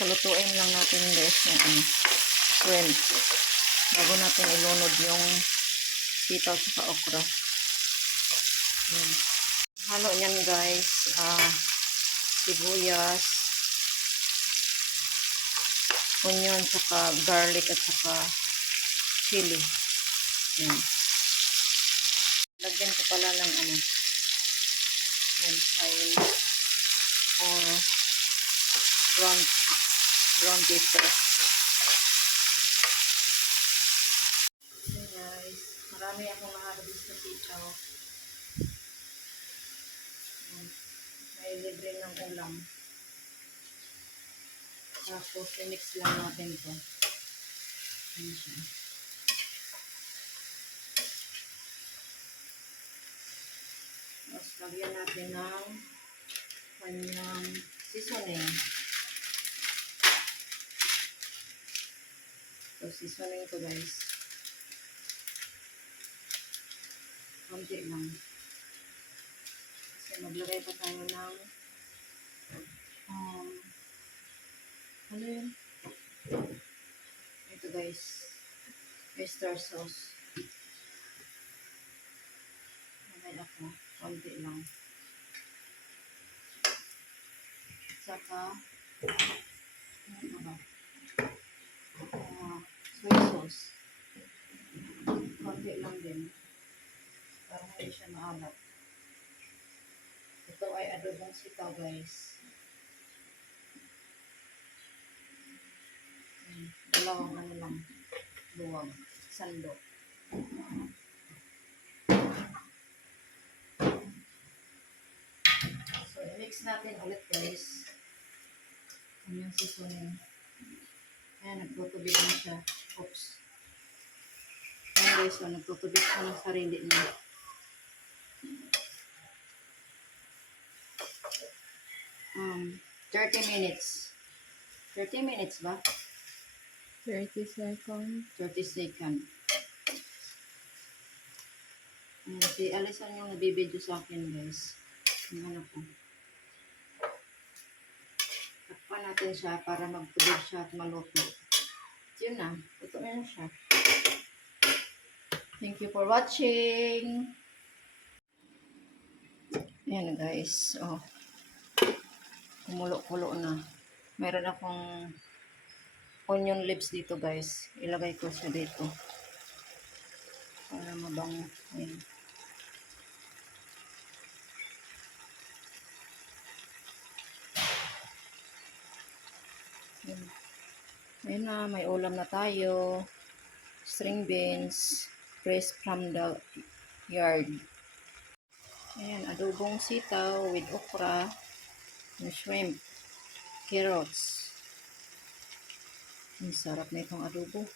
Salutuin lang natin guys yung shrimp. Bago natin ilunod yung sitaw sa okra. Yan. Halo niyan guys. Sibuyas, onion, saka garlic at saka chili. Yan. Lagyan ko pala ng yan, thyme or brown paper. Okay guys, marami akong naharvest na sitaw. May libre ng ulam. Tapos i-mix lang natin ito. Ayan siya. Tapos lagyan natin ng kanyang seasoning. So, seasoning ito guys. Konti lang. Kasi maglagay pa tayo ng ano yun? Ito guys. Oyster sauce. Lagay ako. Konti lang. Saka ano ba? Soy sauce. Konti lang din. Para hindi siya maalat. Ito ay adobong sitaw guys. Dalawang lang. Luwag. Sando. So, i-mix natin ulit guys. Yung seasoning. Ayan, nagtutubig na siya. Oops. Ayan guys, so, nagtutubig siya ng sarili niya. Um, 30 minutes. 30 minutes ba? 30 seconds. 30 seconds. Ayan, si Alison yung nabibidyo sa akin guys. Yung ano po. Takpan natin siya para magtubig siya at maluto. Yun na. Ito na siya. Thank you for watching. Ayan guys. Oh. Kumulo-kulo na. Meron akong onion leaves dito guys. Ilagay ko siya dito. Para mabango. Ayan. Ayan na. May ulam na tayo. String beans. Fresh from the yard. Ayan. Adobong sitaw with okra. And shrimp. Carrots. Ang sarap na itong adobo.